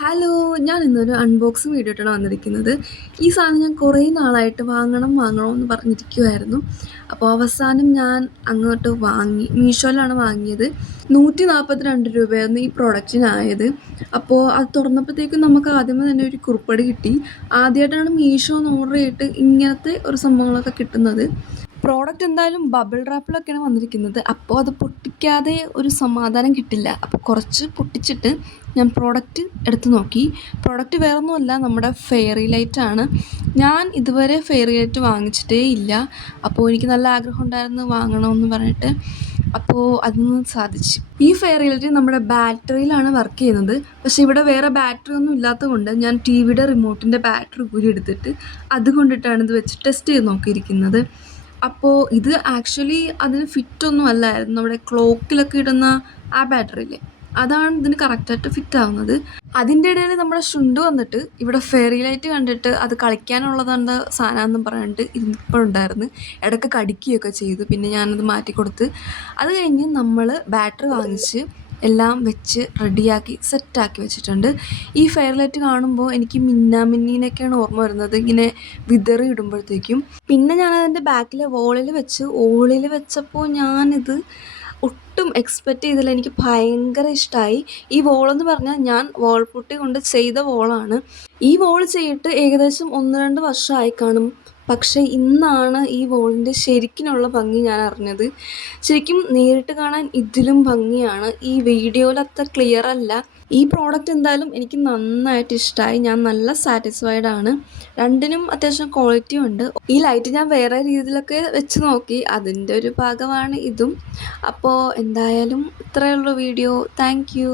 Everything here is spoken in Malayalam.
ഹലോ! ഞാൻ ഇന്നൊരു അൺബോക്സിങ് വീഡിയോ ആയിട്ടാണ് വന്നിരിക്കുന്നത്. ഈ സാധനം ഞാൻ കുറേ നാളായിട്ട് വാങ്ങണം എന്ന് പറഞ്ഞിരിക്കുവായിരുന്നു. അപ്പോൾ അവസാനം ഞാൻ അങ്ങോട്ട് വാങ്ങി. മീഷോയിലാണ് വാങ്ങിയത്. രൂ. 142 ഈ പ്രൊഡക്റ്റിനായത്. അപ്പോൾ അത് തുറന്നപ്പോഴത്തേക്കും നമുക്ക് ആദ്യമേ തന്നെ ഒരു കുറിപ്പടി കിട്ടി. ആദ്യമായിട്ടാണ് മീഷോന്ന് ഓർഡർ ചെയ്തിട്ട് ഇങ്ങനത്തെ ഒരു സംഭവങ്ങളൊക്കെ കിട്ടുന്നത്. പ്രോഡക്റ്റ് എന്തായാലും ബബിൾ റാപ്പിലൊക്കെയാണ് വന്നിരിക്കുന്നത്. അപ്പോൾ അത് പൊട്ടിക്കാതെ ഒരു സമാധാനം കിട്ടില്ല. അപ്പോൾ കുറച്ച് പൊട്ടിച്ചിട്ട് ഞാൻ പ്രോഡക്റ്റ് എടുത്ത് നോക്കി. പ്രോഡക്റ്റ് വേറൊന്നുമല്ല, നമ്മുടെ ഫെയറി ലൈറ്റാണ്. ഞാൻ ഇതുവരെ ഫെയറി ലൈറ്റ് വാങ്ങിച്ചിട്ടേ ഇല്ല. അപ്പോൾ എനിക്ക് നല്ല ആഗ്രഹം ഉണ്ടായിരുന്നു വാങ്ങണമെന്ന് പറഞ്ഞിട്ട്. അപ്പോൾ അതൊന്ന് സാധിച്ചു. ഈ ഫെയറി ലൈറ്റ് നമ്മുടെ ബാറ്ററിയിലാണ് വർക്ക് ചെയ്യുന്നത്. പക്ഷേ ഇവിടെ വേറെ ബാറ്ററി ഒന്നും ഇല്ലാത്തത് കൊണ്ട് ഞാൻ ടി വിയുടെ റിമോട്ടിൻ്റെ ബാറ്ററി ഊരി എടുത്തിട്ട് അതുകൊണ്ടിട്ടാണ് ഇത് വെച്ച് ടെസ്റ്റ് ചെയ്ത് നോക്കിയിരിക്കുന്നത്. അപ്പോൾ ഇത് ആക്ച്വലി അതിന് ഫിറ്റൊന്നും അല്ലായിരുന്നു. നമ്മുടെ ക്ലോക്കിലൊക്കെ ഇടുന്ന ആ ബാറ്ററി ഇല്ലേ, അതാണ് ഇതിന് കറക്റ്റായിട്ട് ഫിറ്റ് ആവുന്നത്. അതിൻ്റെ ഇടയിൽ നമ്മുടെ ശുണ്ട് വന്നിട്ട് ഇവിടെ ഫെയറി ലൈറ്റ് കണ്ടിട്ട് അത് കളിക്കാനുള്ളതാണ്ട് സാധനമെന്നും പറഞ്ഞിട്ട് ഇപ്പോഴുണ്ടായിരുന്നു. ഇടയ്ക്ക് കടിക്കുകയൊക്കെ ചെയ്തു. പിന്നെ ഞാനത് മാറ്റിക്കൊടുത്ത്. അത് കഴിഞ്ഞ് നമ്മൾ ബാറ്ററി വാങ്ങിച്ച് എല്ലാം വെച്ച് റെഡിയാക്കി സെറ്റാക്കി വെച്ചിട്ടുണ്ട്. ഈ ഫെയർ ലൈറ്റ് കാണുമ്പോൾ എനിക്ക് മിന്നാമിന്നീനെയൊക്കെയാണ് ഓർമ്മ വരുന്നത്, ഇങ്ങനെ വിതറി ഇടുമ്പോഴത്തേക്കും. പിന്നെ ഞാനതിൻ്റെ ബാക്കിലെ ഓളിൽ വെച്ചപ്പോൾ ഞാനിത് ഒട്ടും എക്സ്പെക്റ്റ് ചെയ്തില്ല. എനിക്ക് ഭയങ്കര ഇഷ്ടമായി. ഈ വോളെന്ന് പറഞ്ഞാൽ ഞാൻ വാൾ പുട്ടി കൊണ്ട് ചെയ്ത വോളാണ്. ഈ വോൾ ചെയ്തിട്ട് ഏകദേശം 1-2 വർഷമായി കാണും. പക്ഷേ ഇന്നാണ് ഈ വോളിൻ്റെ ശരിക്കിനുള്ള ഭംഗി ഞാൻ അറിഞ്ഞത്. ശരിക്കും നേരിട്ട് കാണാൻ ഇതിലും ഭംഗിയാണ്. ഈ വീഡിയോയിൽ അത്ര ക്ലിയർ അല്ല. ഈ പ്രോഡക്റ്റ് എന്തായാലും എനിക്ക് നന്നായിട്ട് ഇഷ്ടമായി. ഞാൻ നല്ല സാറ്റിസ്ഫൈഡ് ആണ്. രണ്ടിനും അത്യാവശ്യം ക്വാളിറ്റി ഉണ്ട്. ഈ ലൈറ്റ് ഞാൻ വേറെ രീതിയിലൊക്കെ വെച്ച് നോക്കി. അതിൻ്റെ ഒരു ഭാഗമാണ് ഇതും. അപ്പോൾ എന്തായാലും ഇത്രയേ ഉള്ളൂ വീഡിയോ. Thank you.